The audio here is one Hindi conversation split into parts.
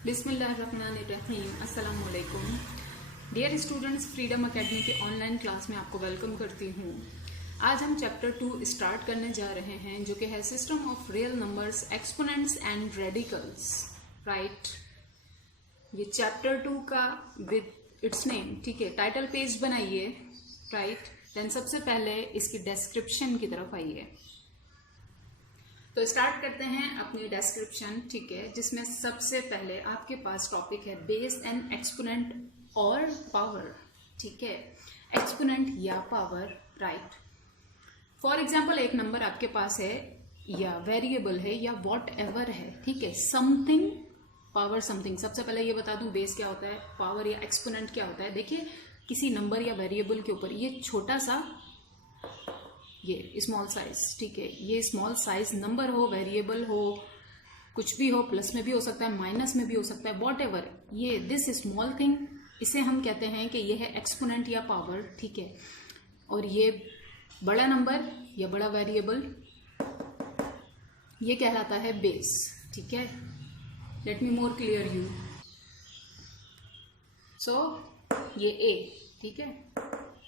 बिस्मिल्लाहिर्रहमानिर्रहीम। अस्सलाम वालेकुम। डियर स्टूडेंट्स, फ्रीडम एकेडमी के ऑनलाइन क्लास में आपको वेलकम करती हूँ। आज हम चैप्टर 2 स्टार्ट करने जा रहे हैं, जो कि है system of real numbers, exponents and radicals. Right, ये चैप्टर 2 का विद इट्स नेम, ठीक है, टाइटल पेज बनाइए। राइट, देन सबसे पहले इसकी डिस्क्रिप्शन की तरफ आइए। तो स्टार्ट करते हैं अपनी डिस्क्रिप्शन, ठीक है, जिसमें सबसे पहले आपके पास टॉपिक है बेस एंड एक्सपोनेंट और पावर। ठीक है, एक्सपोनेंट या पावर। राइट, फॉर एग्जांपल एक नंबर आपके पास है या वेरिएबल है या वॉट एवर है, ठीक है, समथिंग पावर समथिंग। सबसे पहले ये बता दूं बेस क्या होता है, पावर या एक्सपोनेंट क्या होता है। देखिए, किसी नंबर या वेरिएबल के ऊपर ये छोटा सा, ये स्मॉल साइज, ठीक है, ये स्मॉल साइज नंबर हो, वेरिएबल हो, कुछ भी हो, प्लस में भी हो सकता है, माइनस में भी हो सकता है, वॉट एवर, ये दिस स्मॉल थिंग, इसे हम कहते हैं कि ये है एक्सपोनेंट या पावर। ठीक है, और ये बड़ा नंबर या बड़ा वेरिएबल ये कहलाता है बेस। ठीक है, let me more clear you. So ये ए, ठीक है,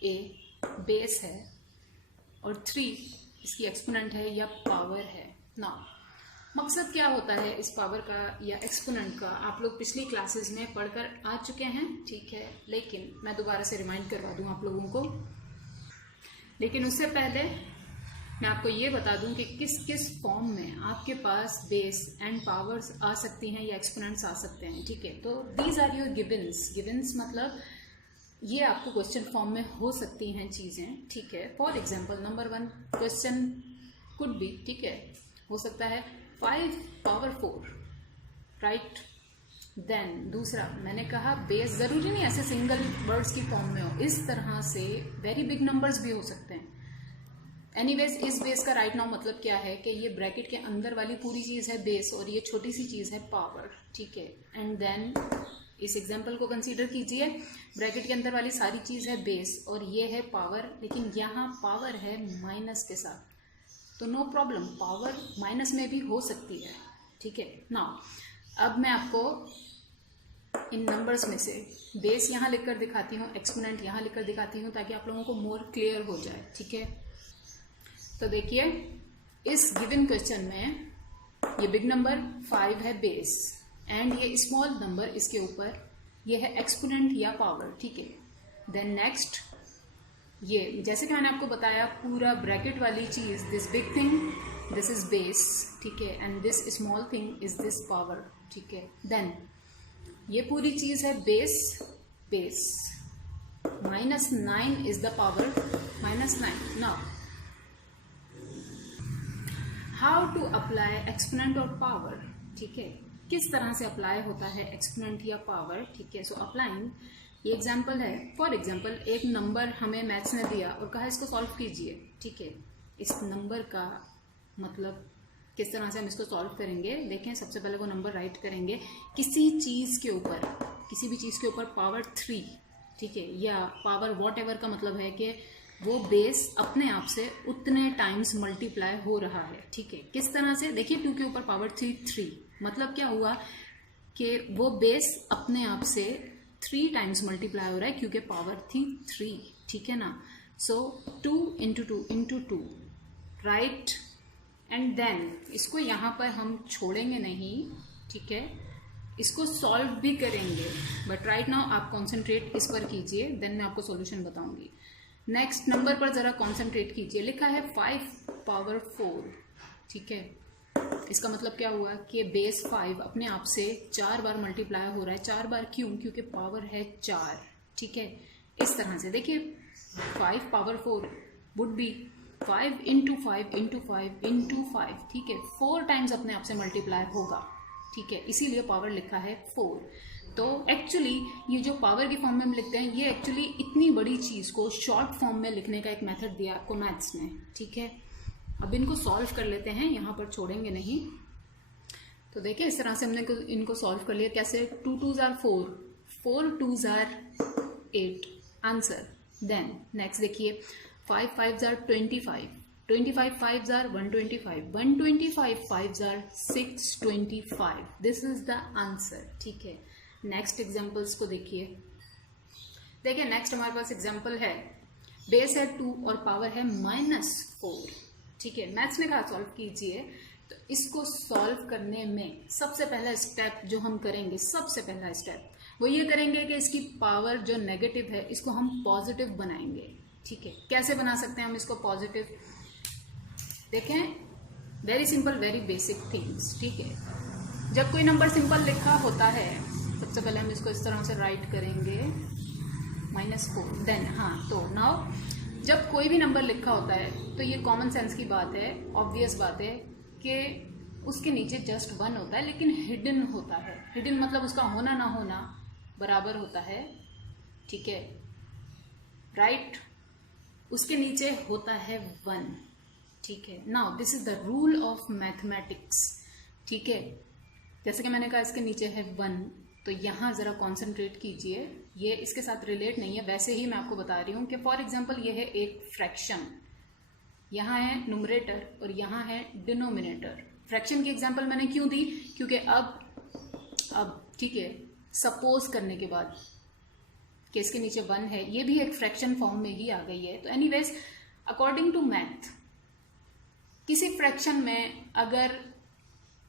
ए बेस है और 3 इसकी एक्सपोनेंट है या पावर है। नाउ मकसद क्या होता है इस पावर का या एक्सपोनेंट का, आप लोग पिछली क्लासेस में पढ़कर आ चुके हैं, ठीक है, लेकिन मैं दोबारा से रिमाइंड करवा दूं आप लोगों को। लेकिन उससे पहले मैं आपको ये बता दूं कि किस किस फॉर्म में आपके पास बेस एंड पावर्स आ सकती हैं या एक्सपोनेंट्स आ सकते हैं। ठीक है, तो दीज आर योर गिवन्स। गिवन्स मतलब ये आपको क्वेश्चन फॉर्म में हो सकती हैं चीजें। ठीक है, for example number 1 question could be, ठीक है, हो सकता है 5 पावर 4। राइट, देन दूसरा मैंने कहा बेस जरूरी नहीं ऐसे सिंगल वर्ड्स की फॉर्म में हो, इस तरह से वेरी बिग नंबर्स भी हो सकते हैं। एनीवेज, इस बेस का राइट नाउ मतलब क्या है कि ये ब्रैकेट के अंदर वाली पूरी चीज है बेस और ये छोटी सी चीज है पावर। ठीक है, एंड देन इस एग्जाम्पल को कंसीडर कीजिए, ब्रैकेट के अंदर वाली सारी चीज है बेस और ये है पावर, लेकिन यहाँ पावर है माइनस के साथ, तो नो प्रॉब्लम, पावर माइनस में भी हो सकती है। ठीक है, नाउ अब मैं आपको इन नंबर्स में से बेस यहाँ लिखकर दिखाती हूँ, एक्सपोनेंट यहाँ लिखकर दिखाती हूँ, ताकि आप लोगों को मोर क्लियर हो जाए। ठीक है, तो देखिए इस गिवन क्वेश्चन में ये बिग नंबर 5 है बेस एंड ये स्मॉल नंबर इसके ऊपर ये है एक्सपोनेंट या पावर। ठीक है, देन नेक्स्ट ये जैसे कि मैंने आपको बताया पूरा ब्रैकेट वाली चीज, this big thing this is base, ठीक है, and this small thing is this power. ठीक है, देन ये पूरी चीज है base, base -9 is the power, -9। Now how to apply exponent और पावर। ठीक है, किस तरह से अप्लाई होता है एक्सपोनेंट या पावर। ठीक है, सो अप्लाइंग, ये एग्जांपल है। फॉर एग्जांपल एक नंबर हमें मैथ्स में दिया और कहा इसको सॉल्व कीजिए। ठीक है, इस नंबर का मतलब किस तरह से हम इसको सॉल्व करेंगे, देखें। सबसे पहले वो नंबर राइट करेंगे किसी चीज के ऊपर, किसी भी चीज के ऊपर पावर 3, ठीक है, या पावर वॉट एवर का मतलब है कि वो बेस अपने आप से उतने टाइम्स मल्टीप्लाई हो रहा है। ठीक है, किस तरह से, देखिए 2 के ऊपर पावर 3, मतलब क्या हुआ कि वो बेस अपने आप से 3 टाइम्स मल्टीप्लाई हो रहा है क्योंकि पावर थी 3। ठीक है ना, सो 2 × 2 × 2। राइट, एंड देन इसको यहाँ पर हम छोड़ेंगे नहीं, ठीक है, इसको सॉल्व भी करेंगे, बट राइट नाउ आप कॉन्सेंट्रेट इस पर कीजिए, देन मैं आपको सॉल्यूशन बताऊंगी। नेक्स्ट नंबर पर जरा कॉन्सेंट्रेट कीजिए, लिखा है 5 पावर 4। ठीक है, इसका मतलब क्या हुआ कि बेस 5 अपने आप से 4 बार मल्टीप्लाई हो रहा है। 4 बार क्यों? क्योंकि पावर है 4। ठीक है, इस तरह से देखिए 5 पावर 4 वुड बी 5 × 5 × 5 × 5। ठीक है, 4 टाइम्स अपने आप से मल्टीप्लाई होगा। ठीक है, इसीलिए पावर लिखा है 4। तो एक्चुअली ये जो पावर की फॉर्म में हम लिखते हैं, ये एक्चुअली इतनी बड़ी चीज को शॉर्ट फॉर्म में लिखने का एक मेथड दिया आपको मैथ्स ने। ठीक है, अब इनको सॉल्व कर लेते हैं, यहाँ पर छोड़ेंगे नहीं। तो देखिए इस तरह से हमने इनको सॉल्व कर लिया। कैसे? 2 2s are 4, 4 2s are 8 answer. Then next देखिए 5 5s are 25, 25 5s are 125, 125 5s are 625. This is the answer. ठीक है, नेक्स्ट एग्जाम्पल्स को देखिए. देखिए नेक्स्ट हमारे पास एग्जाम्पल है, बेस है 2 और पावर है -4. ठीक है, मैथ्स ने कहा सॉल्व कीजिए. तो इसको सॉल्व करने में सबसे पहला स्टेप जो हम करेंगे, सबसे पहला स्टेप वो ये करेंगे कि इसकी पावर जो नेगेटिव है इसको हम पॉजिटिव बनाएंगे. ठीक है, कैसे बना सकते हैं हम इसको पॉजिटिव? देखें, very simple, very basic things. ठीक है, जब कोई नंबर सिंपल लिखा होता है सबसे पहले हम इसको इस तरह से राइट करेंगे -4. देन तो नाउ जब कोई भी नंबर लिखा होता है तो ये कॉमन सेंस की बात है, ऑब्वियस बात है कि उसके नीचे जस्ट 1 होता है, लेकिन हिडन होता है. हिडन मतलब उसका होना ना होना बराबर होता है. ठीक है, राइट, उसके नीचे होता है 1. ठीक है, now this is the rule of mathematics. ठीक है, जैसे कि मैंने कहा इसके नीचे है 1, तो यहाँ ज़रा कॉन्सेंट्रेट कीजिए. ये इसके साथ रिलेट नहीं है, वैसे ही मैं आपको बता रही हूँ कि फॉर एग्जांपल ये है एक फ्रैक्शन, यहाँ है न्यूमरेटर और यहाँ है डिनोमिनेटर. फ्रैक्शन की एग्जांपल मैंने क्यों दी? क्योंकि अब ठीक है, सपोज करने के बाद कि इसके नीचे 1 है, ये भी एक फ्रैक्शन फॉर्म में ही आ गई है. तो एनीवेज, अकॉर्डिंग टू मैथ, किसी फ्रैक्शन में अगर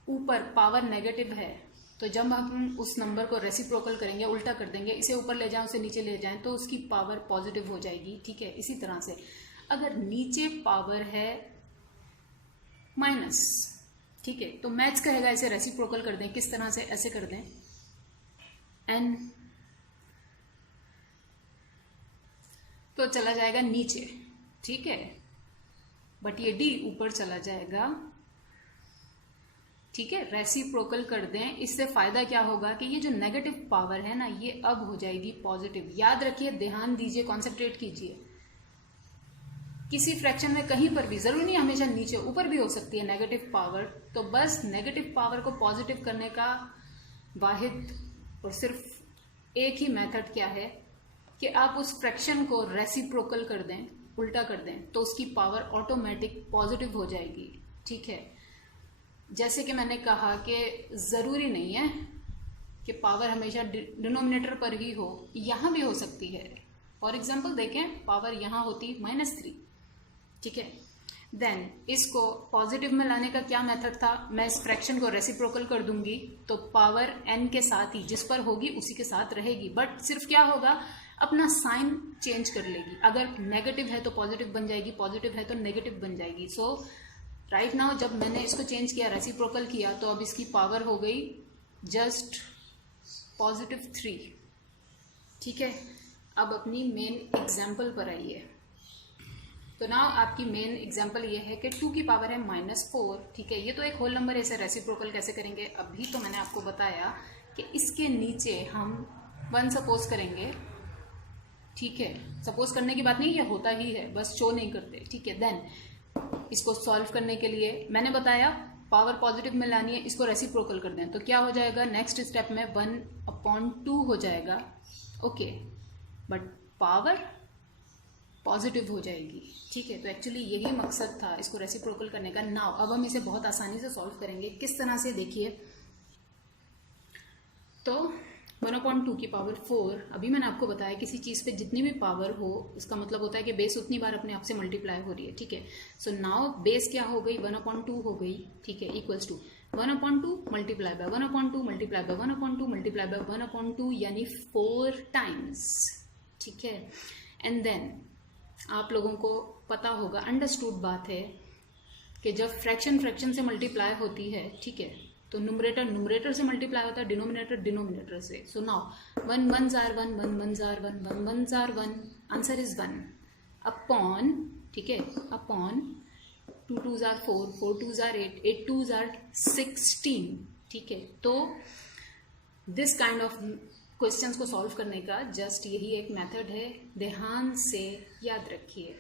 ऊपर पावर नेगेटिव है तो जब हम उस नंबर को रेसिप्रोकल करेंगे, उल्टा कर देंगे, इसे ऊपर ले जाएं उसे नीचे ले जाएं, तो उसकी पावर पॉजिटिव हो जाएगी. ठीक है, इसी तरह से अगर नीचे पावर है माइनस, ठीक है, तो मैथ्स कहेगा इसे रेसिप्रोकल कर दें. किस तरह से? ऐसे कर दें, n तो चला जाएगा नीचे. ठीक है, बट ये d ऊपर चला जाएगा. ठीक है, रेसिप्रोकल कर दें. इससे फायदा क्या होगा कि ये जो नेगेटिव पावर है ना, ये अब हो जाएगी पॉजिटिव. याद रखिए, ध्यान दीजिए, कॉन्सेंट्रेट कीजिए. किसी फ्रैक्शन में कहीं पर भी, जरूरी नहीं हमेशा नीचे, ऊपर भी हो सकती है नेगेटिव पावर. तो बस नेगेटिव पावर को पॉजिटिव करने का वाहिद और सिर्फ एक ही मेथड क्या है कि आप उस फ्रैक्शन को रेसिप्रोकल कर दें, उल्टा कर दें, तो उसकी पावर ऑटोमेटिक पॉजिटिव हो जाएगी. ठीक है, जैसे कि मैंने कहा कि ज़रूरी नहीं है कि पावर हमेशा डिनोमिनेटर पर ही हो, यहाँ भी हो सकती है. फॉर एग्जांपल देखें, पावर यहाँ होती -3. ठीक है, देन इसको पॉजिटिव में लाने का क्या मेथड था? मैं इस फ्रैक्शन को रेसिप्रोकल कर दूंगी तो पावर n के साथ ही, जिस पर होगी उसी के साथ रहेगी, बट सिर्फ क्या होगा, अपना साइन चेंज कर लेगी. अगर नेगेटिव है तो पॉजिटिव बन जाएगी, पॉजिटिव है तो नेगेटिव बन जाएगी. सो राइट नाउ जब मैंने इसको चेंज किया, रेसिप्रोकल किया, तो अब इसकी पावर हो गई जस्ट +3. ठीक है, अब अपनी मेन एग्जाम्पल पर आइए. तो नाउ आपकी मेन एग्जाम्पल ये है कि 2 की पावर है -4. ठीक है, ये तो एक होल नंबर है, इसे रेसिप्रोकल कैसे करेंगे? अभी तो मैंने आपको बताया कि इसके नीचे हम 1 सपोज करेंगे. ठीक है, सपोज करने की बात नहीं, ये होता ही है, बस शो नहीं करते. ठीक है, देन इसको सॉल्व करने के लिए मैंने बताया पावर पॉजिटिव में लानी है, इसको रेसिप्रोकल कर दें, तो क्या हो जाएगा? नेक्स्ट स्टेप में 1/2 हो जाएगा. ओके, बट पावर पॉजिटिव हो जाएगी. ठीक है, तो एक्चुअली यही मकसद था इसको रेसिप्रोकल करने का. नाउ अब हम इसे बहुत आसानी से सॉल्व करेंगे. किस तरह से? देखिए, तो 1/2 की पावर 4, अभी मैंने आपको बताया किसी चीज़ पे जितनी भी पावर हो उसका मतलब होता है कि बेस उतनी बार अपने आप से मल्टीप्लाई हो रही है. ठीक है, सो नाउ बेस क्या हो गई? 1/2 हो गई. ठीक है, equals to 1/2 multiply by 1/2 multiply by 1/2 multiply by 1/2, यानी 4 टाइम्स. ठीक है, एंड देन आप लोगों को पता होगा, अंडरस्टूड बात है कि जब फ्रैक्शन से मल्टीप्लाई होती है, ठीक है, तो न्यूमरेटर से मल्टीप्लाई होता है, डिनोमिनेटर से. So now 1 1s are 1, 1 1s are 1, 1 1s are 1, answer is 1 upon. ठीक है, upon 2 2s are 4, 4 2s are 8, 8 2s are 16. ठीक है, तो दिस काइंड ऑफ क्वेश्चंस को सॉल्व करने का जस्ट यही एक मेथड है. ध्यान से याद रखिए.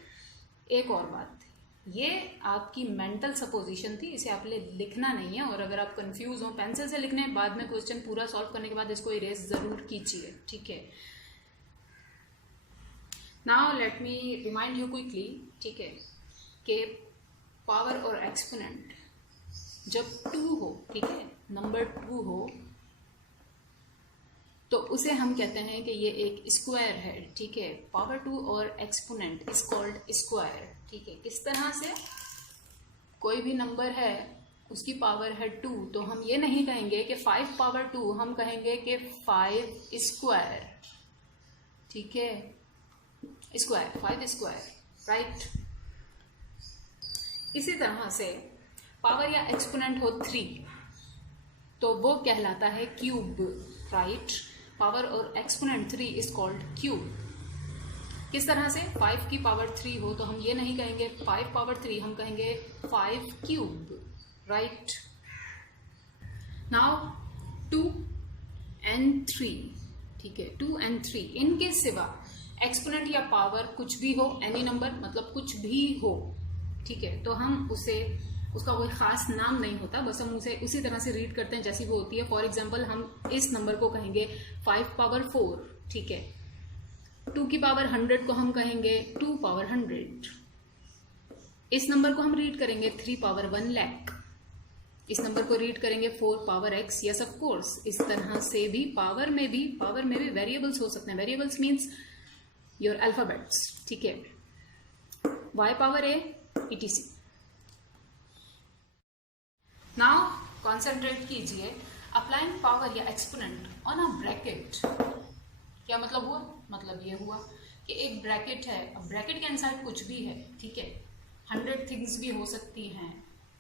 एक और बात, ये आपकी मेंटल सपोजिशन थी, इसे आपने लिखना नहीं है. और अगर आप कंफ्यूज हो, पेंसिल से लिखने बाद में क्वेश्चन पूरा सॉल्व करने के बाद इसको इरेज जरूर कीजिए. ठीक है, now let me remind you quickly. ठीक है, कि पावर और एक्सपोनेंट जब 2 हो, ठीक है, नंबर 2 हो, तो उसे हम कहते हैं कि ये एक स्क्वायर है, ठीक है। पावर 2 और एक्सपोनेंट इज कॉल्ड स्क्वायर, ठीक है। किस तरह से, कोई भी नंबर है उसकी पावर है 2, तो हम ये नहीं कहेंगे कि 5 पावर 2, हम कहेंगे कि 5 स्क्वायर, ठीक है, स्क्वायर, 5 स्क्वायर, राइट। इसी तरह से पावर या एक्सपोनेंट हो 3, तो वो कहलाता है क्यूब, राइट। पावर और एक्सपोनेंट 3 इज कॉल्ड क्यूब। किस तरह से, 5 की पावर 3 हो तो हम ये नहीं कहेंगे 5 पावर 3, हम कहेंगे 5 क्यूब, राइट। नाउ 2 and 3, ठीक है, 2 and 3, इनके सिवा एक्सपोनेंट या पावर कुछ भी हो, एनी नंबर मतलब कुछ भी हो, ठीक है, तो हम उसका कोई खास नाम नहीं होता, बस हम उसे उसी तरह से रीड करते हैं जैसी वो होती है। फॉर एग्जाम्पल हम इस नंबर को कहेंगे 5 पावर 4, ठीक है। 2 की पावर 100 को हम कहेंगे 2 पावर 100। इस नंबर को हम रीड करेंगे 3 पावर 1 लाख। इस नंबर को रीड करेंगे 4 power x। Yes of course, इस तरह से भी पावर में भी वेरिएबल्स हो सकते हैं। वेरिएबल्स मीन्स योर अल्फाबेट्स, ठीक है, y power a etc। Now concentrate कीजिए, अप्लाइंग पावर या एक्सपोनेंट ऑन अ ब्रैकेट। क्या मतलब हुआ, मतलब ये हुआ कि एक ब्रैकेट है, अब ब्रैकेट के इनसाइड कुछ भी है, ठीक है, 100 थिंग्स भी हो सकती हैं,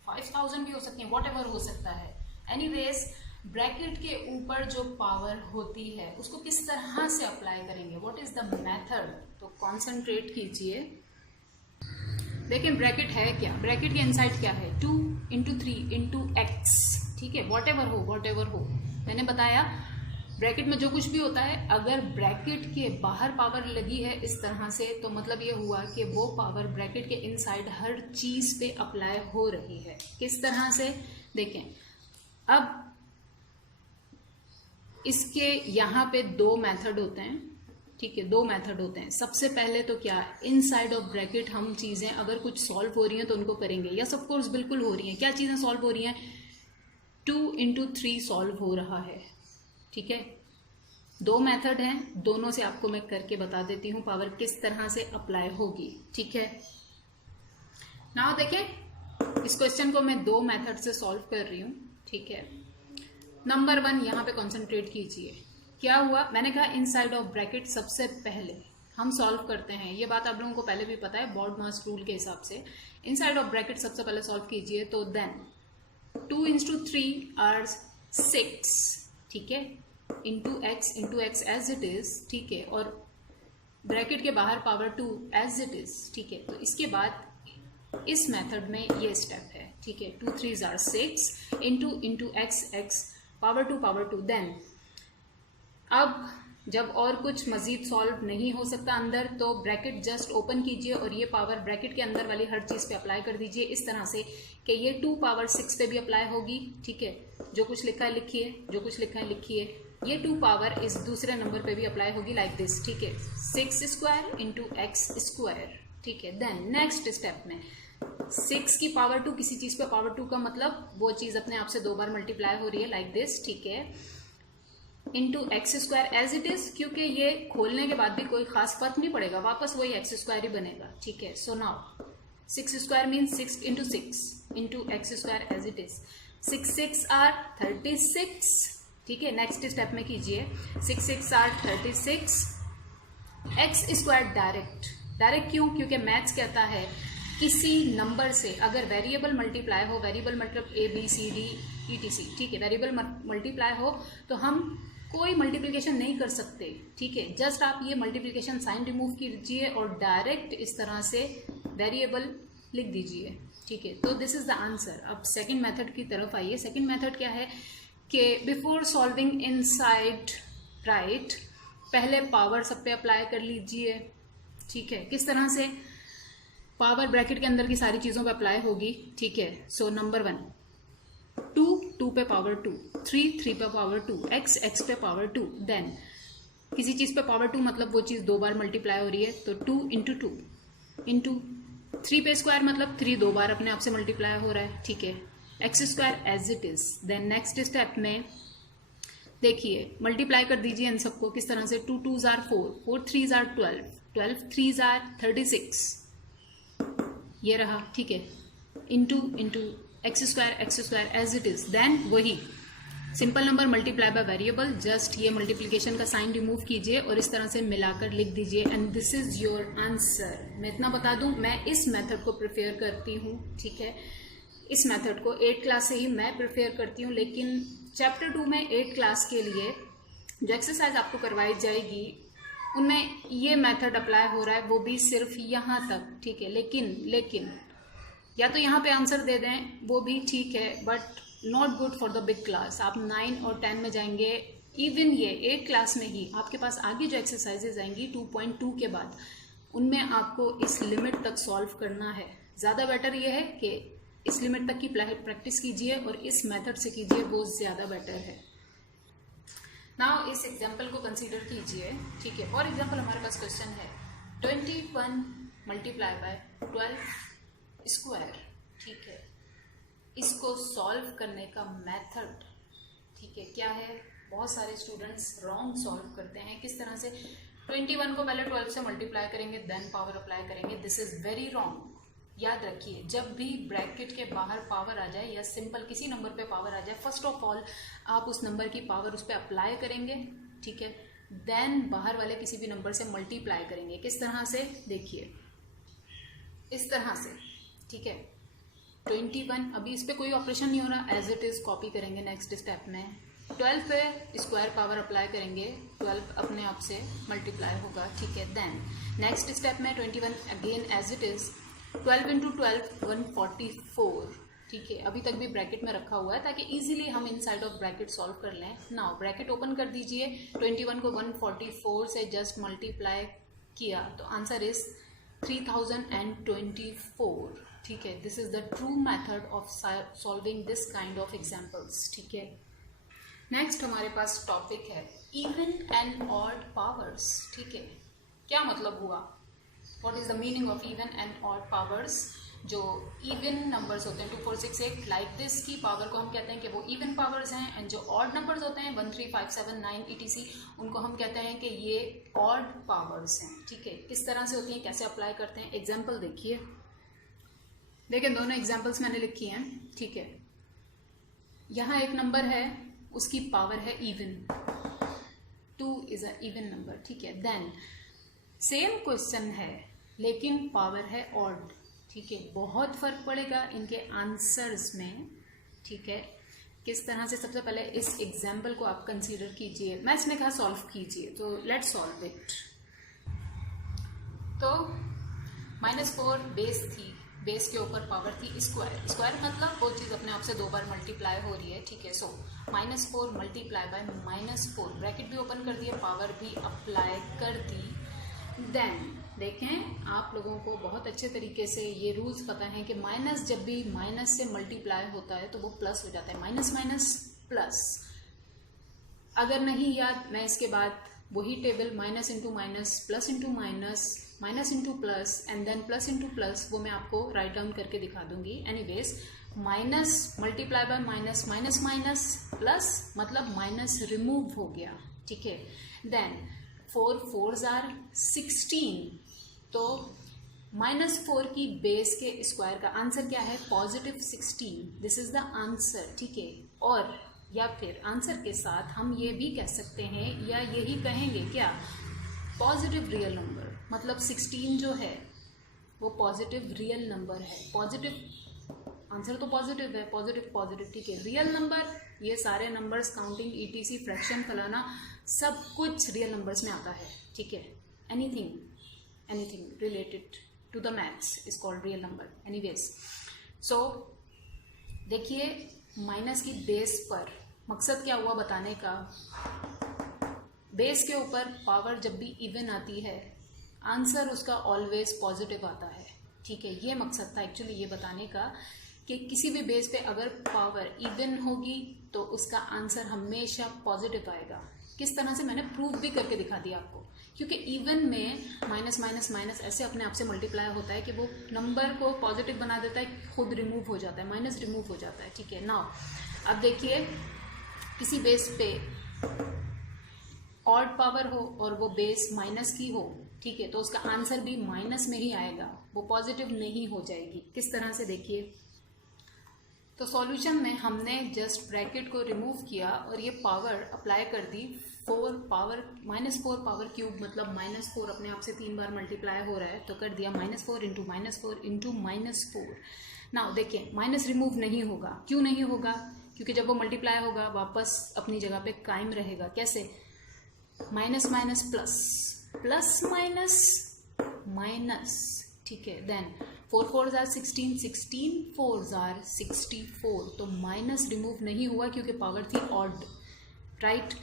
5000 भी हो सकती हैं, व्हाटएवर हो सकता है। एनीवेज, ब्रैकेट के ऊपर जो पावर होती है उसको किस तरह से अप्लाई करेंगे, व्हाट इज द मेथड। तो कॉन्सेंट्रेट कीजिए, देखिए ब्रैकेट है क्या, ब्रैकेट के इनसाइड क्या है, 2 into 3 into x, ठीक है, व्हाटएवर हो। मैंने बताया ब्रैकेट में जो कुछ भी होता है, अगर ब्रैकेट के बाहर पावर लगी है इस तरह से, तो मतलब ये हुआ कि वो पावर ब्रैकेट के इनसाइड हर चीज पे अप्लाई हो रही है। किस तरह से, देखें, अब इसके यहाँ पे 2 मेथड होते हैं, ठीक है, 2 मेथड होते हैं। सबसे पहले तो क्या, इनसाइड ऑफ ब्रैकेट हम चीजें अगर कुछ सॉल्व हो रही हैं तो उनको करेंगे। यस ऑफ कोर्स, बिल्कुल हो रही हैं। क्या चीजें सॉल्व हो रही हैं, 2 into 3 सॉल्व हो रहा है, ठीक है। 2 मेथड हैं, दोनों से आपको मैं करके बता देती हूँ पावर किस तरह से अप्लाई होगी, ठीक है। नाउ देखें, इस क्वेश्चन को मैं 2 मेथड से सॉल्व कर रही हूँ, ठीक है। नंबर 1, यहाँ पे कॉन्सेंट्रेट कीजिए। क्या हुआ, मैंने कहा इनसाइड ऑफ ब्रैकेट सबसे पहले हम सॉल्व करते हैं, ये बात आप लोगों को पहले भी पता है बॉड मास रूल के हिसाब से। इनसाइड ऑफ ब्रैकेट सबसे पहले सॉल्व कीजिए, तो देन 2 into 3 are 6, ठीक है, into x as it is, ठीक है, और ब्रैकेट के बाहर पावर 2 एज इट इज, ठीक है। तो इसके बाद इस मेथड में ये स्टेप है, ठीक है, 2 3s are 6 into x power 2। Then अब जब और कुछ मजीद सॉल्व नहीं हो सकता अंदर, तो ब्रैकेट जस्ट ओपन कीजिए और ये पावर ब्रैकेट के अंदर वाली हर चीज पे अप्लाई कर दीजिए इस तरह से कि ये 2 पावर 6 पे भी अप्लाई होगी, ठीक है। जो कुछ लिखा है लिखिए, जो कुछ लिखा है लिखिए। ये 2 पावर इस दूसरे नंबर पे भी अप्लाई होगी लाइक दिस, ठीक है, 6 स्क्वायर into x स्क्वायर, ठीक है। देन नेक्स्ट स्टेप में 6 की पावर 2, किसी चीज पे पावर 2 का मतलब वो चीज अपने आप से 2 बार मल्टीप्लाई हो रही है लाइक दिस, ठीक है, into X square as it is, क्योंकि ये खोलने के बाद भी कोई खास फर्क नहीं पड़ेगा, वापस वही एक्स स्क्वायर ही बनेगा, ठीक है। So now 6 square means 6 into 6 into X square as it is. 6 6 are 36, ठीक है। नेक्स्ट स्टेप में कीजिए, 6 6 are 36, एक्स स्क्वायर डायरेक्ट क्यों, क्योंकि मैथ्स कहता है किसी नंबर से अगर वेरिएबल मल्टीप्लाई हो, वेरिएबल मतलब ABCD ETC, ठीक है, वेरिएबल मल्टीप्लाई हो तो हम कोई मल्टीप्लिकेशन नहीं कर सकते, ठीक है। जस्ट आप ये मल्टीप्लिकेशन साइन रिमूव कीजिए और डायरेक्ट इस तरह से वेरिएबल लिख दीजिए, ठीक है। तो दिस इज द आंसर। अब सेकंड मेथड की तरफ आइए। सेकंड मेथड क्या है कि बिफोर सॉल्विंग इनसाइड राइट, पहले पावर सब पे अप्लाई कर लीजिए, ठीक है। किस तरह से, पावर ब्रैकेट के अंदर की सारी चीजों पे अप्लाई होगी, ठीक है। सो नंबर 1, 2 पे पावर 2, 3 पे पावर 2, x पे पावर 2। देन किसी चीज पे पावर 2 मतलब वो चीज 2 बार मल्टीप्लाई हो रही है, तो 2 into 2 into 3 पे स्क्वायर मतलब 3 2 बार अपने आप से मल्टीप्लाई हो रहा है, ठीक है। X square as it is. Then next step में देखिए मल्टीप्लाई कर दीजिए इन सबको किस तरह से, 2 2 जार 4, 4 3 जार 12, 12 3 जार 36, ये रहा, ठीक है। Into into X square as it is. Then वही simple number multiply by variable, just ये मल्टीप्लीकेशन का साइन रिमूव कीजिए और इस तरह से मिलाकर लिख दीजिए and this is your answer. मैं इतना बता दूं, मैं इस मेथड को प्रेफर करती हूँ, ठीक है। इस मेथड को 8 क्लास से ही मैं प्रेफर करती हूँ, लेकिन चैप्टर 2 में 8 क्लास के लिए जो एक्सरसाइज आपको करवाई जाएगी उनमें ये मेथड अप्लाई हो रहा है, वो भी सिर्फ यहाँ तक, ठीक है। लेकिन या तो यहाँ पे आंसर दे दें वो भी ठीक है, but not good for the big class. आप 9 और 10 में जाएंगे, इवन ये 8 क्लास में ही आपके पास आगे जो एक्सरसाइजेज आएंगी 2.2 के बाद, उनमें आपको इस लिमिट तक सॉल्व करना है। ज़्यादा बेटर ये है कि इस लिमिट तक की प्रैक्टिस कीजिए और इस मेथड से कीजिए, वो ज़्यादा बेटर है। नाउ इस एग्जाम्पल को कंसीडर कीजिए, ठीक है। फॉर एग्जाम्पल हमारे पास क्वेश्चन है 21 मल्टीप्लाई बाय 12 स्क्वायर, ठीक है। इसको सॉल्व करने का मेथड, ठीक है, क्या है। बहुत सारे स्टूडेंट्स रॉन्ग सॉल्व करते हैं। किस तरह से, 21 को पहले 12 से मल्टीप्लाई करेंगे देन पावर अप्लाई करेंगे, दिस इज वेरी रॉन्ग। याद रखिए, जब भी ब्रैकेट के बाहर पावर आ जाए या सिंपल किसी नंबर पे पावर आ जाए, फर्स्ट ऑफ ऑल आप उस नंबर की पावर उस पर अप्लाई करेंगे, ठीक है। देन बाहर वाले किसी भी नंबर से मल्टीप्लाई करेंगे। किस तरह से, देखिए इस तरह से, ठीक है। 21, अभी इस पर कोई ऑपरेशन नहीं हो रहा, एज इट इज कॉपी करेंगे नेक्स्ट स्टेप में। 12 पे स्क्वायर पावर अप्लाई करेंगे, 12 अपने आप से मल्टीप्लाई होगा, ठीक है। देन नेक्स्ट स्टेप में 21 again as it is, 12 into 12 144, ठीक है। अभी तक भी ब्रैकेट में रखा हुआ है ताकि इजीली हम इनसाइड ऑफ ब्रैकेट सॉल्व कर लें। नाउ ब्रैकेट ओपन कर दीजिए, 21 को 144 से जस्ट मल्टीप्लाई किया तो आंसर इज 3024, ठीक है। This is the true method of solving this kind of examples, ठीक है। नेक्स्ट हमारे पास टॉपिक है इवन एंड ऑड पावर्स, ठीक है। क्या मतलब हुआ, what is the meaning of even and odd powers. जो इवन नंबर्स होते हैं 2 4 6 8 लाइक दिस की पावर को हम कहते हैं कि वो इवन पावर्स हैं, एंड जो ऑड नंबर्स होते हैं 1 3 5 7 9 etc उनको हम कहते हैं कि ये ऑड पावर्स हैं, ठीक है। किस तरह से होती हैं, कैसे अप्लाई करते हैं, एग्जाम्पल देखिए। देखिए दोनों एग्जाम्पल्स मैंने लिखी हैं, ठीक है। यहाँ एक नंबर है, उसकी पावर है even, 2 is a even number, ठीक है। देन सेम क्वेश्चन है लेकिन पावर है ऑड, ठीक है। बहुत फर्क पड़ेगा इनके आंसर्स में, ठीक है। किस तरह से, सबसे पहले इस एग्जाम्पल को आप कंसीडर कीजिए। मैं इसने कहा सॉल्व कीजिए, तो लेट्स सॉल्व इट। तो -4 बेस थी, बेस के ऊपर पावर थी स्क्वायर, स्क्वायर मतलब वो चीज़ अपने आप से 2 बार मल्टीप्लाई हो रही है, ठीक है। सो -4 मल्टीप्लाई बाय -4, ब्रैकेट भी ओपन कर दिया, पावर भी अप्लाई कर दी। देन देखें, आप लोगों को बहुत अच्छे तरीके से ये रूल्स पता है कि माइनस जब भी माइनस से मल्टीप्लाई होता है तो वो प्लस हो जाता है, माइनस माइनस प्लस। अगर नहीं याद, मैं इसके बाद वही table minus into minus, plus into minus, minus into plus and then plus into plus, वो मैं आपको राइट डाउन करके दिखा दूंगी। Anyways, minus multiply by minus, minus minus plus मतलब माइनस रिमूव हो गया, ठीक है। देन 4 4s are 16, तो -4 की बेस के स्क्वायर का आंसर क्या है, positive 16, this is the answer, ठीक है। और या फिर आंसर के साथ हम ये भी कह सकते हैं या यही कहेंगे क्या, पॉजिटिव रियल नंबर, मतलब 16 जो है वो पॉजिटिव रियल नंबर है। पॉजिटिव आंसर तो पॉजिटिव है, पॉजिटिव पॉजिटिव, ठीक है। रियल नंबर, ये सारे नंबर्स काउंटिंग ETC फ्रैक्शन फलाना सब कुछ रियल नंबर्स में आता है, ठीक है। Anything related to the maths is called real number. Anyways, so देखिए माइनस की बेस पर मकसद क्या हुआ बताने का, बेस के ऊपर पावर जब भी इवन आती है आंसर उसका ऑलवेज पॉजिटिव आता है, ठीक है। ये मकसद था एक्चुअली ये बताने का कि किसी भी बेस पे अगर पावर इवन होगी तो उसका आंसर हमेशा पॉजिटिव आएगा। किस तरह से मैंने प्रूव भी करके दिखा दिया आपको, क्योंकि इवन में माइनस माइनस माइनस ऐसे अपने आप से मल्टीप्लाई होता है कि वो नंबर को पॉजिटिव बना देता है, खुद रिमूव हो जाता है, माइनस रिमूव हो जाता है, ठीक है। नाउ अब देखिए, किसी बेस पे ऑड पावर हो और वो बेस माइनस की हो, ठीक है, तो उसका आंसर भी माइनस में ही आएगा, वो पॉजिटिव नहीं हो जाएगी। किस तरह से देखिए, तो सॉल्यूशन में हमने जस्ट ब्रैकेट को रिमूव किया और ये पावर अप्लाई कर दी, 4 पावर -4 पावर क्यूब, मतलब -4 अपने आप से 3 बार मल्टीप्लाई हो रहा है, तो कर दिया -4 इंटू -4 इंटू -4। नाउ देखिए, माइनस रिमूव नहीं होगा, क्यों नहीं होगा, क्योंकि जब वो मल्टीप्लाई होगा वापस अपनी जगह पे कायम रहेगा। कैसे, minus minus plus, plus minus minus, ठीक है। Then 4 4s are 16, 16 4s are 64, तो माइनस रिमूव नहीं हुआ क्योंकि पावर थी ऑड, राइट।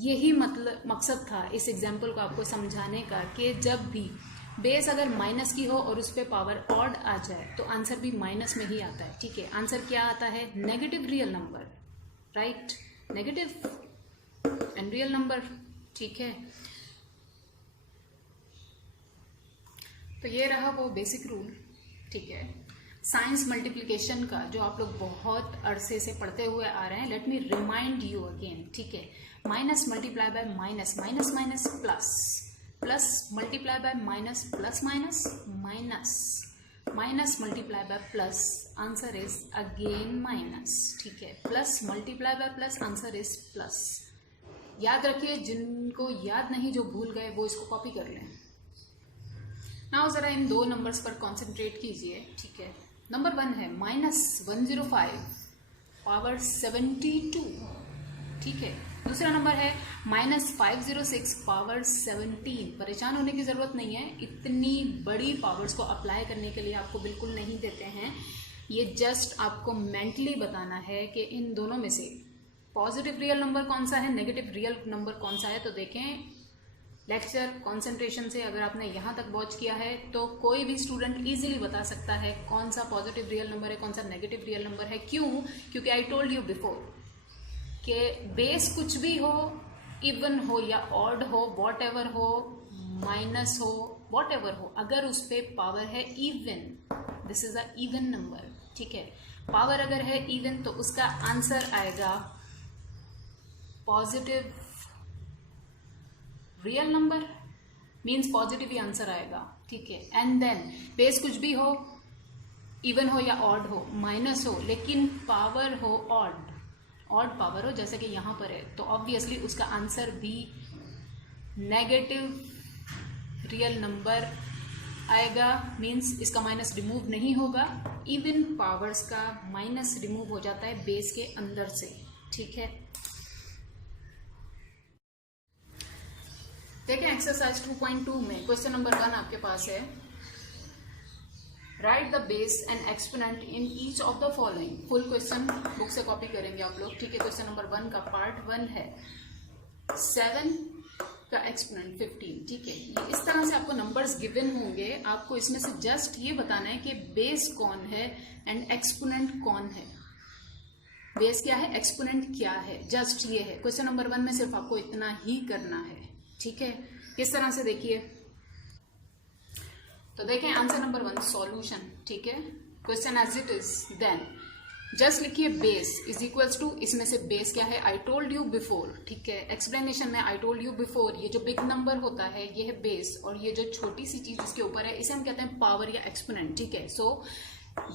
यही मतलब मकसद था इस एग्जाम्पल को आपको समझाने का कि जब भी बेस अगर माइनस की हो और उस पर पावर ऑड आ जाए तो आंसर भी माइनस में ही आता है, ठीक है। आंसर क्या आता है, negative real number, right, negative and real number, ठीक है। तो ये रहा वो बेसिक रूल, ठीक है, साइंस मल्टीप्लिकेशन का, जो आप लोग बहुत अरसे से पढ़ते हुए आ रहे हैं। Let me remind you again, ठीक है। Minus multiply by minus, minus minus plus, plus multiply by minus, plus minus minus, minus multiply bye plus, answer is again minus, ठीक है। Plus multiply by plus, answer is plus. याद रखिए, जिनको याद नहीं, जो भूल गए, वो इसको कॉपी कर लें। नाउ जरा इन 2 नंबर्स पर कॉन्सेंट्रेट कीजिए, ठीक है। नंबर 1 है -105 पावर 72, ठीक है। दूसरा नंबर है -506 पावर 17। परेशान होने की जरूरत नहीं है, इतनी बड़ी पावर्स को अप्लाई करने के लिए आपको बिल्कुल नहीं देते हैं। ये जस्ट आपको मेंटली बताना है कि इन दोनों में से पॉजिटिव रियल नंबर कौन सा है, नेगेटिव रियल नंबर कौन सा है। तो देखें, लेक्चर कंसंट्रेशन से अगर आपने यहाँ तक वॉच किया है तो कोई भी स्टूडेंट इजीली बता सकता है कौन सा पॉजिटिव रियल नंबर है, कौन सा नेगेटिव रियल नंबर है। क्यों, क्योंकि आई टोल्ड यू बिफोर कि बेस कुछ भी हो, इवन हो या ऑड हो, वॉट एवर हो, माइनस हो, वॉट एवर हो, अगर उस पर पावर है even, this is a even number, ठीक है। पावर अगर है इवन तो उसका आंसर आएगा positive real number, means positive ही आंसर आएगा, ठीक है। एंड देन बेस कुछ भी हो, इवन हो या ऑड हो, माइनस हो, लेकिन पावर हो ऑड, ऑड पावर हो, जैसे कि यहाँ पर है, तो ऑब्वियसली उसका आंसर भी नेगेटिव रियल नंबर आएगा, मीन्स इसका माइनस रिमूव नहीं होगा। इवन पावर्स का माइनस रिमूव हो जाता है बेस के अंदर से, ठीक है। देखें एक्सरसाइज 2.2 में क्वेश्चन नंबर 1 आपके पास है, right the base and exponent in each of the following. Full question book से कॉपी करेंगे आप लोग, ठीक है। क्वेश्चन नंबर 1 का पार्ट 1 है 7 का एक्सपोनेंट 15, ठीक है। ये इस तरह से आपको नंबर्स गिवन होंगे, आपको इसमें से जस्ट ये बताना है कि बेस कौन है एंड एक्सपोनेंट कौन है। बेस क्या है, एक्सपोनेंट क्या है, जस्ट ये है। क्वेश्चन नंबर 1 में सिर्फ आपको इतना ही करना है, ठीक है। किस तरह से देखिए, तो देखें आंसर नंबर 1 सॉल्यूशन, ठीक है। Question as it is, then just लिखिए बेस इज इक्वल्स टू, इसमें से बेस क्या है, आई टोल्ड यू बिफोर, ठीक है। एक्सप्लेनेशन में आई टोल्ड यू बिफोर, ये जो बिग नंबर होता है ये है बेस, और ये जो छोटी सी चीज इसके ऊपर है इसे हम कहते हैं पावर या एक्सपोनेंट, ठीक है। सो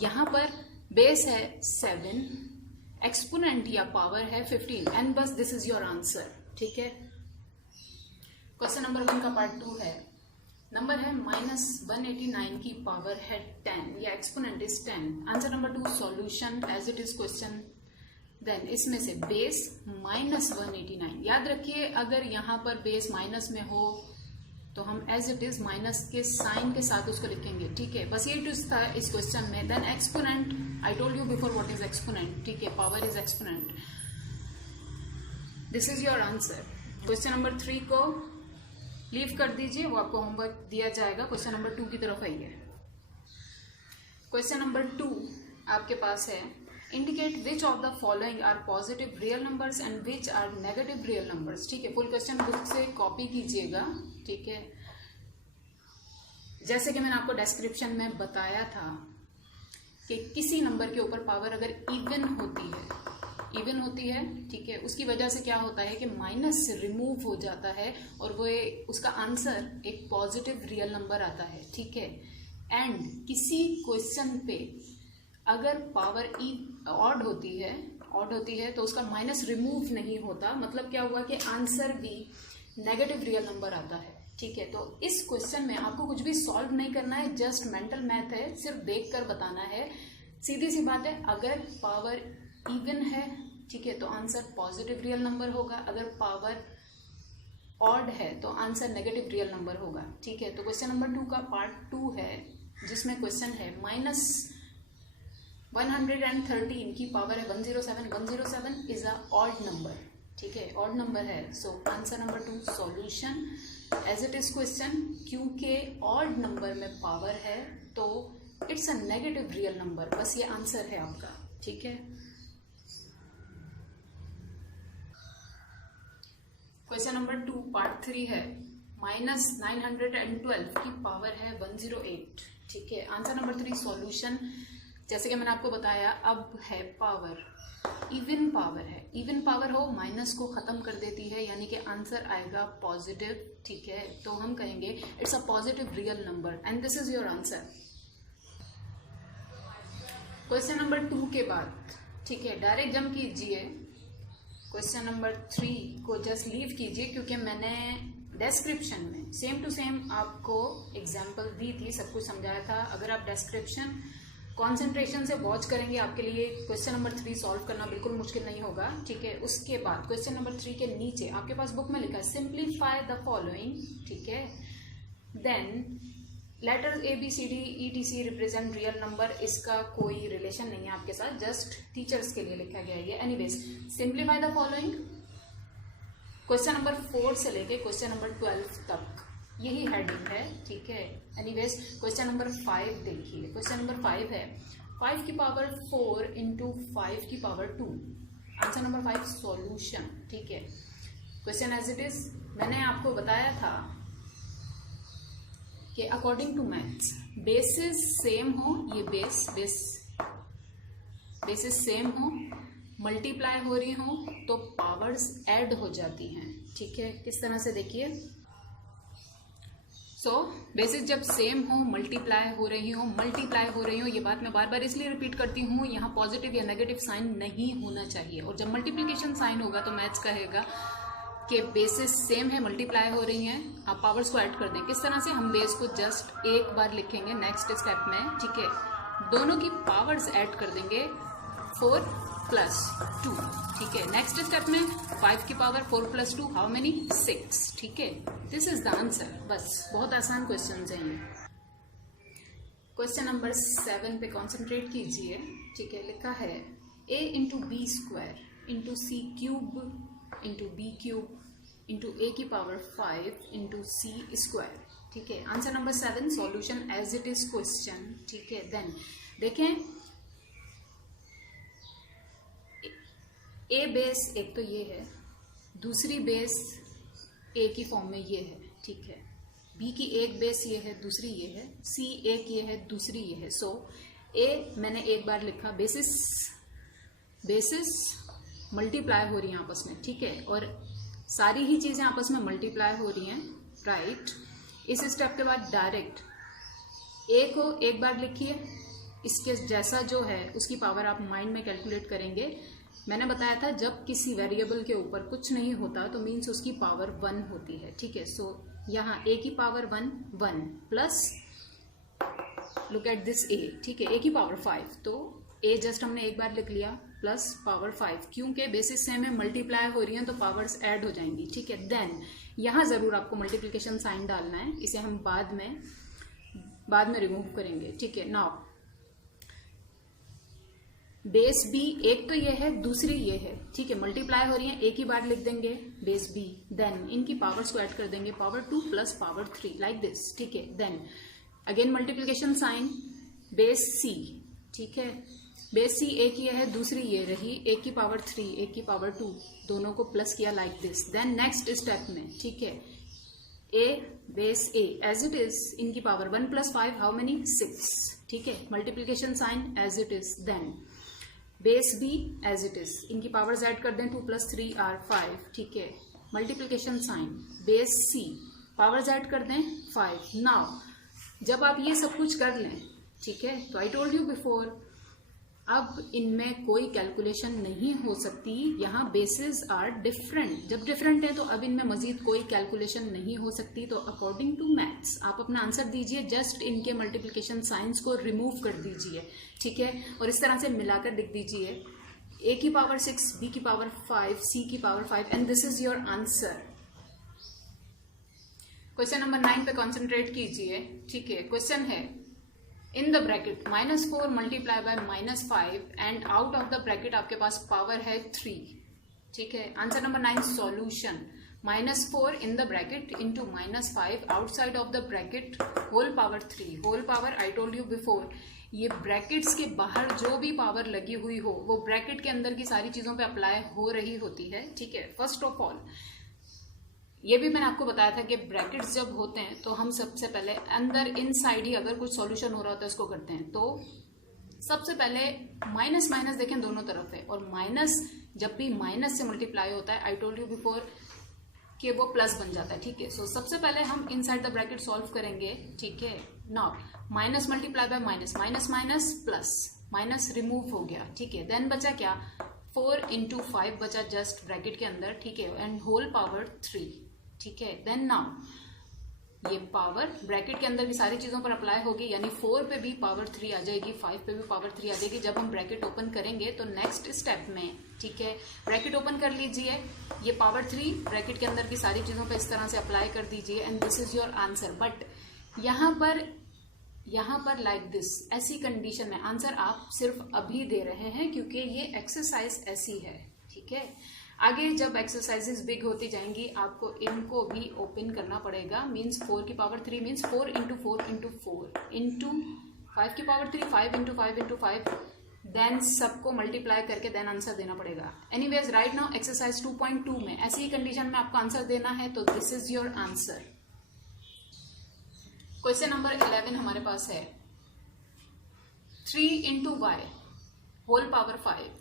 यहाँ पर बेस है 7, एक्सपोनेंट या पावर है 15, एंड बस दिस इज योर आंसर, ठीक है। क्वेश्चन नंबर 1 का पार्ट 2 है, नंबर है -189 की पावर है 10 या exponent is 10। Answer number 2 solution as it is question. Then इसमें से बेस -189, याद रखिए अगर यहाँ पर बेस माइनस में हो तो हम एज इट इज माइनस के साइन के साथ उसको लिखेंगे, ठीक है। बस ये ट्विस्ट था इस क्वेश्चन में। Then exponent, I told you before what is exponent, ठीक है, power is exponent. This is your answer. Question number 3 को लीव कर दीजिए, वो आपको होमवर्क दिया जाएगा। क्वेश्चन नंबर 2 की तरफ आइए। क्वेश्चन नंबर 2 आपके पास है indicate which of the following are positive real numbers and which are negative real numbers. ठीक है, फुल क्वेश्चन बुक से कॉपी कीजिएगा। ठीक है, जैसे कि मैंने आपको डिस्क्रिप्शन में बताया था कि किसी नंबर के ऊपर पावर अगर इवन होती है, ठीक है, उसकी वजह से क्या होता है कि माइनस रिमूव हो जाता है और वो उसका आंसर एक पॉजिटिव रियल नंबर आता है। ठीक है, एंड किसी क्वेश्चन पे अगर पावर ऑड होती है तो उसका माइनस रिमूव नहीं होता, मतलब क्या हुआ कि आंसर भी नेगेटिव रियल नंबर आता है। ठीक है, तो इस क्वेश्चन में आपको कुछ भी सॉल्व नहीं करना है, जस्ट मेंटल मैथ है, सिर्फ देख कर बताना है। सीधी सी बात है, अगर पावर इवन है, ठीक है, तो आंसर पॉजिटिव रियल नंबर होगा, अगर पावर ऑड है तो आंसर नेगेटिव रियल नंबर होगा। ठीक है, तो क्वेश्चन नंबर 2 का पार्ट 2 है, जिसमें क्वेश्चन है -113 की पावर है 107। 107 इज अ ऑड नंबर। ठीक है, ऑड नंबर है, so answer number 2 solution as it is question. क्योंकि ऑड नंबर में पावर है तो it's a negative real number, बस ये आंसर है आपका। ठीक है, क्वेश्चन नंबर 2 पार्ट 3 है, -912 की पावर है 108। ठीक है, आंसर नंबर 3 सॉल्यूशन। जैसे कि मैंने आपको बताया, अब है पावर, इवन पावर है, इवन पावर हो माइनस को खत्म कर देती है, यानी कि आंसर आएगा पॉजिटिव। ठीक है, तो हम कहेंगे it's a positive real number and this is your answer. Question number 2 के बाद, ठीक है, डायरेक्ट जंप कीजिए क्वेश्चन नंबर 3 को, जस्ट लीव कीजिए, क्योंकि मैंने डिस्क्रिप्शन में सेम टू सेम आपको एग्जाम्पल दी थी, सब कुछ समझाया था। अगर आप डिस्क्रिप्शन कॉन्सेंट्रेशन से वॉच करेंगे, आपके लिए क्वेश्चन नंबर 3 सॉल्व करना बिल्कुल मुश्किल नहीं होगा। ठीक है, उसके बाद क्वेश्चन नंबर 3 के नीचे आपके पास बुक में लिखा है सिंप्लीफाई द फॉलोइंग। ठीक है, then letters ABCD ETC represent real number, इसका कोई रिलेशन नहीं है आपके साथ, जस्ट टीचर्स के लिए लिखा गया है। Anyways, simplify the following question number 4 से लेके क्वेश्चन नंबर 12 तक यही हेडिंग है। ठीक है, एनीवेज क्वेश्चन नंबर 5 देखिए। क्वेश्चन नंबर 5 है 5 की पावर 4 इंटू 5 की पावर 2, आंसर नंबर 5 सॉल्यूशन। ठीक है, क्वेश्चन एज इट इज मैंने आपको बताया था कि according to maths basis same हो, ये बेसिस सेम हो, मल्टीप्लाई हो रही हो तो पावर्स ऐड हो जाती हैं। ठीक है, किस तरह से देखिए, बेसिस जब सेम हो, मल्टीप्लाई हो रही हो, ये बात मैं बार बार इसलिए रिपीट करती हूँ, यहाँ पॉजिटिव या नेगेटिव साइन नहीं होना चाहिए। और जब मल्टीप्लिकेशन साइन होगा तो मैथ्स कहेगा कि बेसिस सेम है, मल्टीप्लाई हो रही हैं, आप पावर्स को ऐड कर दें। किस तरह से, हम बेस को जस्ट एक बार लिखेंगे नेक्स्ट स्टेप में। ठीक है, दोनों की पावर्स ऐड कर देंगे 4 + 2। ठीक है, नेक्स्ट स्टेप में 5 की पावर 4 + 2 हाउ मेनी 6। ठीक है, दिस इज द आंसर। बस बहुत आसान क्वेश्चन है ये। क्वेश्चन नंबर 7 पे कॉन्सेंट्रेट कीजिए। ठीक है, लिखा है a × b² × c³ × b³ × a की पावर 5 × c²। ठीक है, answer number 7 solution as it is question. ठीक है, देन देखें, a बेस एक तो ये है, दूसरी बेस a की फॉर्म में ये है। ठीक है, b की एक बेस ये है, दूसरी ये है, c एक ये है, दूसरी ये है। सो a मैंने एक बार लिखा, बेसिस मल्टीप्लाई हो रही हैं आपस में। ठीक है, और सारी ही चीजें आपस में मल्टीप्लाई हो रही हैं, राइट। इस स्टेप के बाद डायरेक्ट a को एक बार लिखिए, इसके जैसा जो है उसकी पावर आप माइंड में कैलकुलेट करेंगे। मैंने बताया था जब किसी वेरिएबल के ऊपर कुछ नहीं होता तो मीन्स उसकी पावर 1 होती है। ठीक है, सो यहाँ a की power 1 plus look at this a। ठीक है, a की पावर 5, तो a जस्ट हमने एक बार लिख लिया प्लस पावर 5, क्योंकि बेसिस सेम है, मल्टीप्लाई हो रही हैं तो पावर्स ऐड हो जाएंगी। ठीक है, देन यहाँ जरूर आपको मल्टीप्लिकेशन साइन डालना है, इसे हम बाद में रिमूव करेंगे। ठीक है, नाउ बेस b एक तो ये है, दूसरी ये है। ठीक है, मल्टीप्लाई हो रही है, एक ही बार लिख देंगे बेस b, देन इनकी पावर्स को ऐड कर देंगे, पावर 2 + पावर 3 लाइक दिस। ठीक है, then again multiplication sign, base c। ठीक है, बेस सी ए की है, दूसरी ये रही ए की पावर 3 ए की पावर 2, दोनों को प्लस किया like this. Then next step में, ठीक है, A base A as it is इनकी पावर 1 + 5 हाउ मेनी 6, ठीक है, multiplication sign as it is. Then base B as it is, इनकी पावर्स ऐड कर दें, 2 + 3 = 5, ठीक है, multiplication sign. Base C powers add कर दें 5। नाउ जब आप ये सब कुछ कर लें, ठीक है, तो आई टोल्ड यू बिफोर अब इनमें कोई कैलकुलेशन नहीं हो सकती, यहाँ बेसिस आर डिफरेंट। जब डिफरेंट है तो अब इनमें मजीद कोई कैलकुलेशन नहीं हो सकती। तो अकॉर्डिंग टू मैथ्स आप अपना आंसर दीजिए, जस्ट इनके मल्टीप्लिकेशन साइंस को रिमूव कर दीजिए, ठीक है, और इस तरह से मिलाकर लिख दीजिए ए की पावर 6, बी की पावर 5, सी की power 5 and this is your answer. Question number 9 पे कॉन्सेंट्रेट कीजिए, ठीक है। क्वेश्चन है in the bracket -4 multiply by -5 and out of the bracket आपके पास पावर है 3, ठीक है। Answer number 9 solution -4 in the bracket into -5 outside of the bracket whole power 3। Whole power I told you before, ये ब्रैकेट्स के बाहर जो भी पावर लगी हुई हो वो ब्रैकेट के अंदर की सारी चीजों पे अप्लाई हो रही होती है, ठीक है। फर्स्ट ऑफ ऑल ये भी मैंने आपको बताया था कि ब्रैकेट्स जब होते हैं तो हम सबसे पहले अंदर इनसाइड ही अगर कुछ सॉल्यूशन हो रहा होता है उसको करते हैं। तो सबसे पहले माइनस माइनस देखें दोनों तरफ है, और माइनस जब भी माइनस से मल्टीप्लाई होता है आई टोल्ड यू बिफोर कि वो प्लस बन जाता है, ठीक है। सो सबसे पहले हम इनसाइड द ब्रैकेट सॉल्व करेंगे, ठीक है। Now minus multiply by minus, minus minus plus, minus remove हो गया, ठीक है। देन बचा क्या, 4 × 5 बचा जस्ट ब्रैकेट के अंदर, ठीक है, एंड होल पावर 3, ठीक है। देन नाउ ये पावर ब्रैकेट के अंदर की सारी चीजों पर अप्लाई होगी, यानी 4 पे भी पावर 3 आ जाएगी, 5 पे भी पावर 3 आ जाएगी। जब हम ब्रैकेट ओपन करेंगे तो नेक्स्ट स्टेप में, ठीक है, ब्रैकेट ओपन कर लीजिए, ये पावर 3 ब्रैकेट के अंदर की सारी चीजों पे इस तरह से अप्लाई कर दीजिए and this is your answer. But यहाँ पर लाइक दिस, ऐसी कंडीशन में आंसर आप सिर्फ अभी दे रहे हैं क्योंकि ये एक्सरसाइज ऐसी है, ठीक है। आगे जब एक्सरसाइजेस बिग होती जाएंगी आपको इनको भी ओपन करना पड़ेगा। मीन्स 4 की पावर 3 मीन्स 4 × 4 × 4 इंटू 5 की पावर 3, 5 × 5 × 5, देन सबको मल्टीप्लाई करके देन आंसर देना पड़ेगा। एनीवेज राइट नाउ एक्सरसाइज 2.2 में ऐसी ही कंडीशन में आपको आंसर देना है, तो this is your answer. Question number 11 हमारे पास है 3 × y होल पावर 5,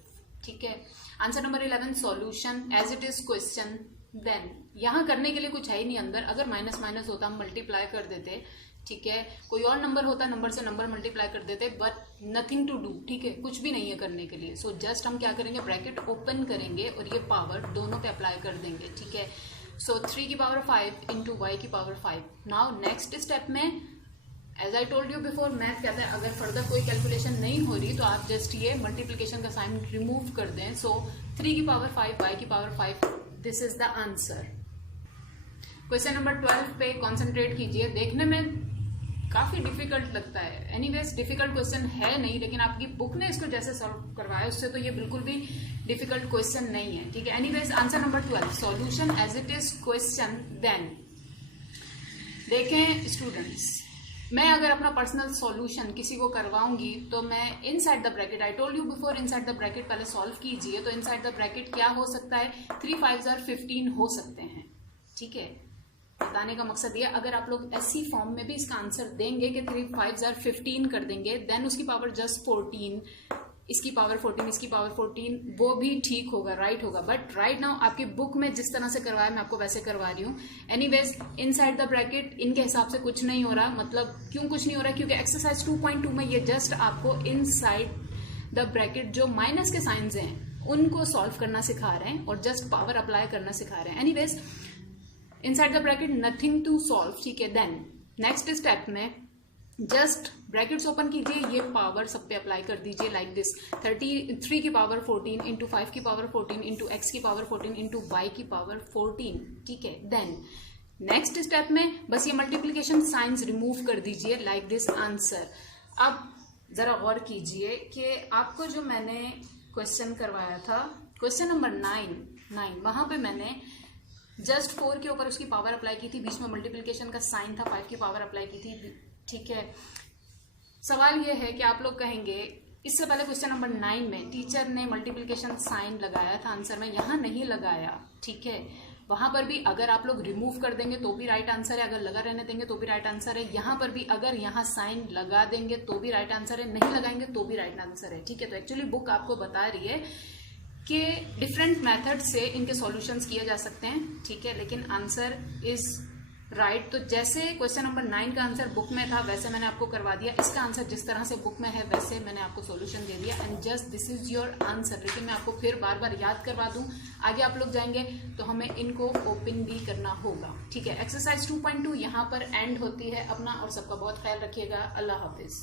ठीक है। Answer number 11 solution as it is question. Then यहां करने के लिए कुछ है ही नहीं अंदर, अगर माइनस माइनस होता हम मल्टीप्लाई कर देते, ठीक है। कोई और नंबर होता नंबर से नंबर मल्टीप्लाई कर देते, बट नथिंग टू डू, ठीक है, कुछ भी नहीं है करने के लिए। सो जस्ट हम क्या करेंगे, ब्रैकेट ओपन करेंगे और ये पावर दोनों पे अप्लाई कर देंगे, ठीक है। सो 3 की पावर 5 × y की पावर 5। नाउ नेक्स्ट स्टेप में as I told you before, math कहता है अगर फर्दर कोई कैलकुलेशन नहीं हो रही तो आप जस्ट ये मल्टीप्लिकेशन का साइन रिमूव कर दें। सो 3 की पावर 5 y की power 5, this is the answer. Question number 12 पे कॉन्सेंट्रेट कीजिए, देखने में काफी डिफिकल्ट लगता है, एनीवेज डिफिकल्ट क्वेश्चन है नहीं, लेकिन आपकी बुक ने इसको जैसे सॉल्व करवाया उससे तो ये बिल्कुल भी डिफिकल्ट क्वेश्चन नहीं है, ठीक है। Anyways answer number 12 solution as it is question. Then देखें स्टूडेंट्स, मैं अगर अपना पर्सनल सॉल्यूशन किसी को करवाऊंगी तो मैं inside the bracket, I told you before inside the bracket पहले सॉल्व कीजिए। तो इनसाइड द ब्रैकेट क्या हो सकता है, 3 5s are 15 हो सकते हैं, ठीक है। बताने का मकसद ये, अगर आप लोग ऐसी फॉर्म में भी इसका आंसर देंगे कि 3 5s are 15 कर देंगे, देन उसकी पावर जस्ट 14, इसकी पावर 14, इसकी पावर 14, वो भी ठीक होगा, राइट होगा। बट राइट नाउ आपकी बुक में जिस तरह से करवाया मैं आपको वैसे करवा रही हूँ। एनीवेज इनसाइड द ब्रैकेट इनके हिसाब से कुछ नहीं हो रहा, मतलब क्यों कुछ नहीं हो रहा, क्योंकि एक्सरसाइज 2.2 में ये जस्ट आपको इनसाइड द ब्रैकेट जो माइनस के साइंस हैं उनको सॉल्व करना सिखा रहे हैं और जस्ट पावर अप्लाई करना सिखा रहे हैं। Anyways inside the bracket nothing to solve, ठीक है। देन नेक्स्ट स्टेप में जस्ट ब्रैकेट्स ओपन कीजिए, ये पावर सब पे अप्लाई कर दीजिए लाइक दिस, 3 की पावर 14 × 5 की पावर 14 × x की पावर 14 × y की पावर 14, ठीक है। देन नेक्स्ट स्टेप में बस ये मल्टीप्लिकेशन साइंस रिमूव कर दीजिए लाइक दिस आंसर। अब जरा गौर कीजिए कि आपको जो मैंने क्वेश्चन करवाया था क्वेश्चन नंबर 9 वहां पे मैंने जस्ट 4 के ऊपर उसकी पावर अप्लाई की थी, बीच में मल्टीप्लिकेशन का साइन था, 5 की पावर अप्लाई की थी, ठीक है। सवाल यह है कि आप लोग कहेंगे इससे पहले क्वेश्चन नंबर 9 में टीचर ने मल्टीप्लिकेशन साइन लगाया था आंसर में, यहाँ नहीं लगाया, ठीक है। वहां पर भी अगर आप लोग रिमूव कर देंगे तो भी राइट आंसर है, अगर लगा रहने देंगे तो भी राइट आंसर है। यहाँ पर भी अगर यहाँ साइन लगा देंगे तो भी राइट आंसर है, नहीं लगाएंगे तो भी राइट आंसर है, ठीक है। तो एक्चुअली बुक आपको बता रही है कि डिफरेंट मेथड से इनके सॉल्यूशंस किए जा सकते हैं, ठीक है, लेकिन आंसर इज राइट। तो जैसे क्वेश्चन नंबर 9 का आंसर बुक में था वैसे मैंने आपको करवा दिया, इसका आंसर जिस तरह से बुक में है वैसे मैंने आपको सॉल्यूशन दे दिया, and just this is your answer. लेकिन मैं आपको फिर बार बार याद करवा दूं, आगे आप लोग जाएंगे तो हमें इनको ओपन भी करना होगा, ठीक है। एक्सरसाइज 2.2 यहाँ पर एंड होती है अपना, और सबका बहुत ख्याल रखिएगा। अल्लाह हाफिज।